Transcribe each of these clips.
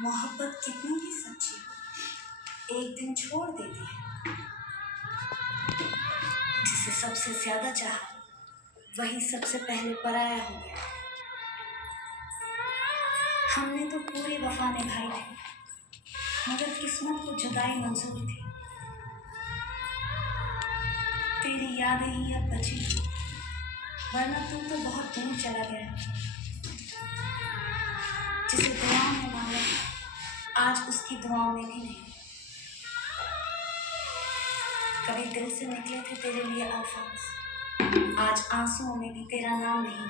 मोहब्बत कितनी भी सच्ची हो, एक दिन छोड़ देती है। जिसे सबसे ज्यादा चाहा, वही सबसे पहले पराया हो गया। हमने तो पूरी वफा निभाई थी, मगर किस्मत को जुदाई मंजूर थी। तेरी यादें ही अब बची, वरना तू तो बहुत दूर चला गया। जिसे दुआओं में मांगा, आज उसकी दुआओं में भी नहीं। कभी दिल से निकले थे तेरे लिए अल्फाज, आज आंसुओं में भी तेरा नाम नहीं।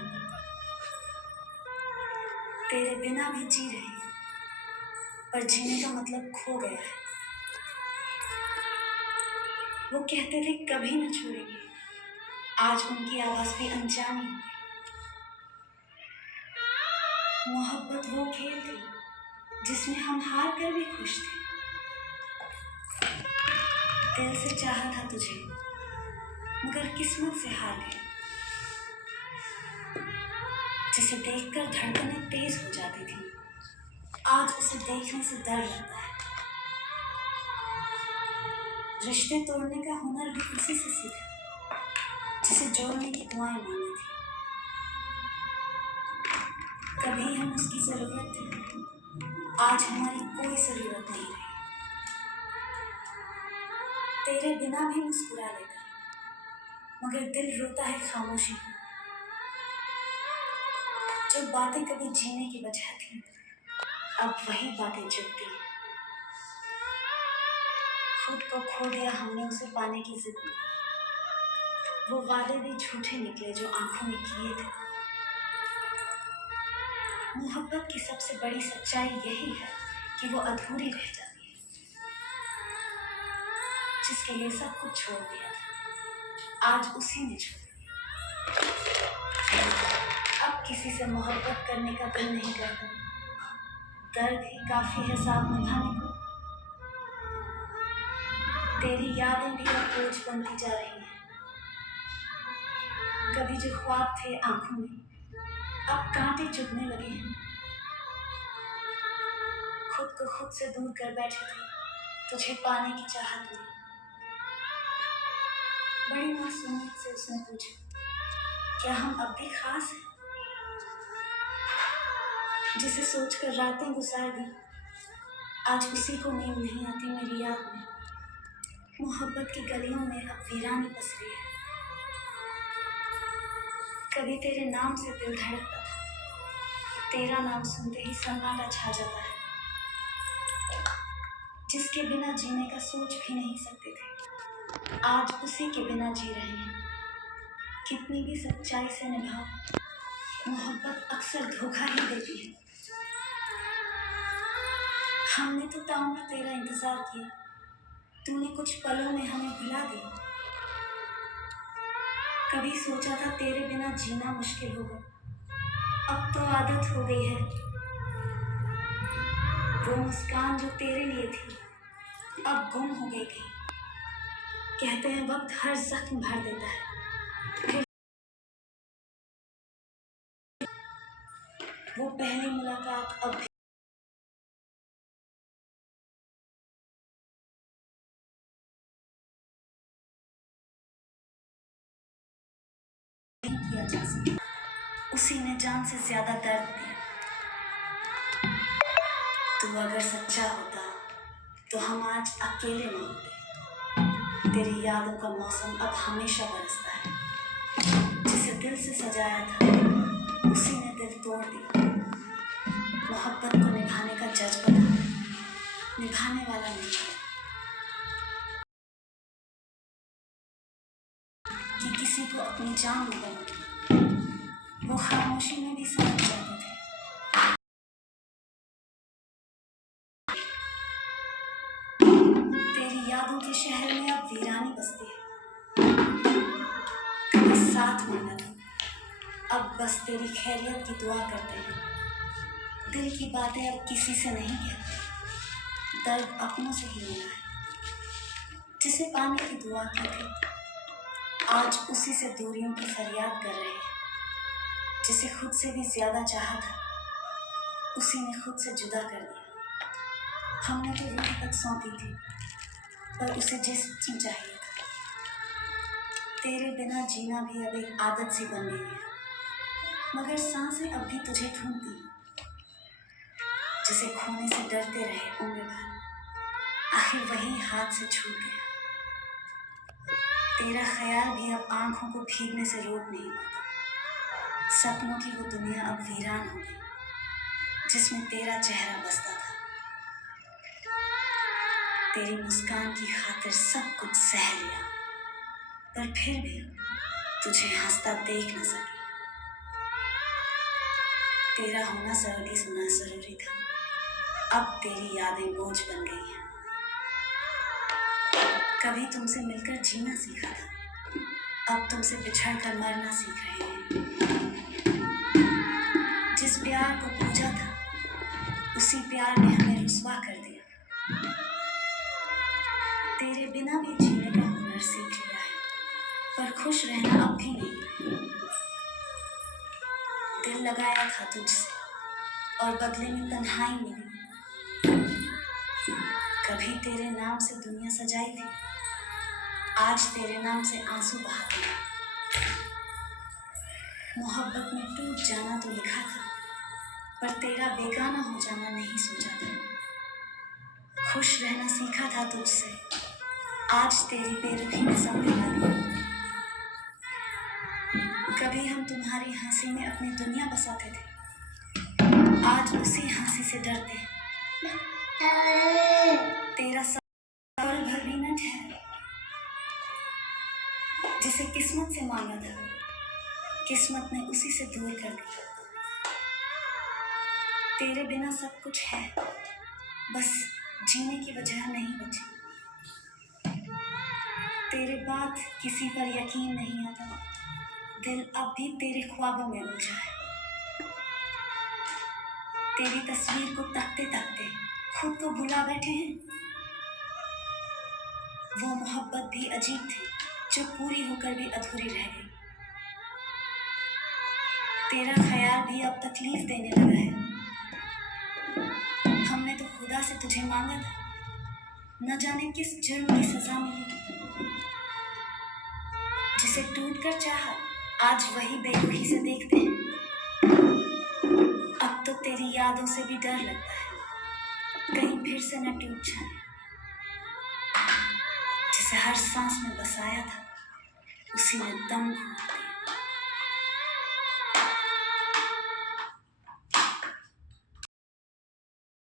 तेरे बिना भी जी रहे हैं, पर जीने का मतलब खो गया है। वो कहते थे कभी न छोड़ेंगे, आज उनकी आवाज भी अनजानी हो गई। मोहब्बत वो खेल थी जिसमें हम हार कर भी खुश थे। दिल से चाहा था तुझे, मगर किस्मत से हार गए। जिसे देखकर धड़कनें तेज हो जाती थी, आज उसे देखने से डर लगता है। रिश्ते तोड़ने का हुनर भी उसी से सीखा, जिसे जोड़ने की दुआएं मांगी थी। कभी हम उसकी जरूरत थी, आज हमारी कोई जरूरत नहीं रही। तेरे बिना भी मुस्कुरा लेता, मगर दिल रोता है खामोशी। जो बातें कभी जीने की वजह थी, अब वही बातें चुभती हैं। खुद को खो दिया हमने उसे पाने की जिद में। वो वादे भी झूठे निकले जो आंखों में किए थे। मोहब्बत की सबसे बड़ी सच्चाई यही है कि वो अधूरी रह जाती है। जिसके लिए सब कुछ छोड़ दिया था, आज उसी ने छोड़ दिया। अब किसी से मोहब्बत करने का दिल नहीं करता, दर्द ही काफी है साथ निभाने को। तेरी यादें भी अब बोझ बनती जा रही हैं। कभी जो ख्वाब थे आंखों में, अब कांटे चुभने लगे हैं। खुद को खुद से दूर कर बैठे थे तुझे पाने की चाहत में। बड़ी मासूमियत से उसने पूछा, क्या हम अब भी खास हैं? जिसे सोचकर रातें गुजार गई, आज उसी को नींद नहीं आती मेरी याद में। मोहब्बत की गलियों में अब वीरानी पसरी है। कभी तेरे नाम से दिल धड़कता था, तेरा नाम सुनते ही सन्नाटा छा जाता है। जिसके बिना जीने का सोच भी नहीं सकते थे, आज उसी के बिना जी रहे हैं। कितनी भी सच्चाई से निभाओ, मोहब्बत अक्सर धोखा ही देती है। हमने तो ताउम्र तेरा इंतजार किया, तूने कुछ पलों में हमें भुला दिया। कभी सोचा था तेरे बिना जीना मुश्किल होगा, अब तो आदत हो गई है। वो मुस्कान जो तेरे लिए थी, अब गुम हो गई थी। कहते हैं वक्त हर जख्म भर देता है, वो पहली मुलाकात अब भी नहीं किया जा सकता। उसी ने जान से ज्यादा दर्द दिया। तू अगर सच्चा होता तो हम आज अकेले न होते। तेरी यादों का मौसम अब हमेशा बरसता है। जिसे दिल से सजाया था, उसी ने दिल तोड़ दिया। मोहब्बत को निभाने का जज्बा था, निभाने वाला नहीं कि किसी को अपनी जान न बना। वो खामोशी में भी समझ जाते थे। तेरी यादों के शहर में अब वीरानी बसती है। कभी साथ मांगा था, अब बस तेरी खैरियत की दुआ करते हैं। दिल की बातें अब किसी से नहीं कहते, दर्द अपनों से ही मिला है। जिसे पाने की दुआ की थी, आज उसी से दूरियों की फरियाद कर रहे हैं। जिसे खुद से भी ज्यादा चाहा था, उसी ने खुद से जुदा कर दिया। हमने तो रूह तक सौंपी थी, पर उसे जिस्म चाहिए था। तेरे बिना जीना भी अब एक आदत सी बन गई है, मगर सांसें अब भी तुझे ढूंढती हैं, जिसे खोने से डरते रहे उम्र भर, आखिर वही हाथ से छूट गया। तेरा ख्याल भी अब आंखों को भीगने से रोक नहीं पाता। सपनों की वो दुनिया अब वीरान हो गई, जिसमें तेरा चेहरा बसता था। तेरी मुस्कान की खातिर सब कुछ सह लिया, पर फिर भी तुझे हंसता देख न सकी। तेरा होना जरूरी सुना जरूरी था, अब तेरी यादें बोझ बन गई हैं। कभी तुमसे मिलकर जीना सीखा था, अब तुमसे बिछड़ कर मरना सीख रहे हैं। जिस प्यार को पूजा था, उसी प्यार ने हमें रुस्वा कर दिया। तेरे बिना भी जीने का हुनर सीख लिया है, पर खुश रहना अब भी नहीं। दिल लगाया था तुझसे और बदले में तन्हाई मिली। कभी तेरे नाम से दुनिया सजाई थी, आज तेरे नाम से आंसू बहाती है। मोहब्बत में टूट जाना तो लिखा था, पर तेरा बेगाना हो जाना नहीं सोचा था। खुश रहना सीखा था तुझसे, आज तेरी बेरुखी ने सब मिला दिया। कभी हम तुम्हारी हंसी में अपनी दुनिया बसाते थे, आज उसी हंसी से डरते हैं। तेरा साल भर भी न ठहरा, जिसे किस्मत से मांगा था, किस्मत ने उसी से दूर कर दिया। तेरे बिना सब कुछ है, बस जीने की वजह नहीं बची। तेरे बाद किसी पर यकीन नहीं आता, दिल अब भी तेरे ख्वाबों में उलझा है। तेरी तस्वीर को तकते तकते खुद को भुला बैठे हैं। वो मोहब्बत भी अजीब थी, जो पूरी होकर भी अधूरी रह गई। तेरा ख्याल भी अब तकलीफ देने लगा है। हमने तो खुदा से तुझे मांगा था, न जाने किस जुर्म की सजा मिली। जिसे टूट कर चाहा, आज वही बेरुखी से देखते हैं। अब तो तेरी यादों से भी डर लगता है, कहीं फिर से न टूट जाए। जिसे हर सांस में बसाया था, उसी ने दम घोट दिया।